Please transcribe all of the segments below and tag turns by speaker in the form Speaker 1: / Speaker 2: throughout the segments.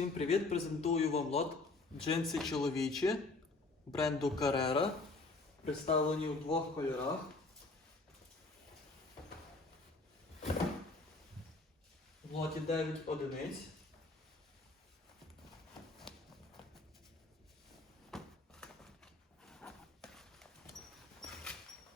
Speaker 1: Всім привіт! Презентую вам лот джинси чоловічі бренду Carrera. Представлені у двох кольорах. В лоті 9 одиниць.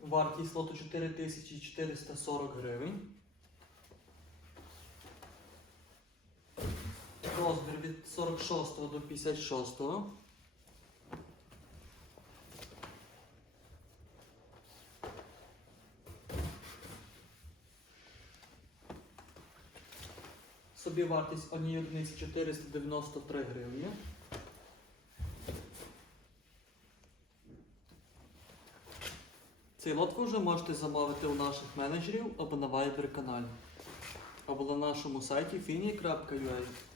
Speaker 1: Вартість лоту 4440 гривень. 46 до 56. Собі вартість однієї одиниці 493 гривні. Цей лот ви вже можете замовити у наших менеджерів або на Viber каналі, або на нашому сайті fini.ua.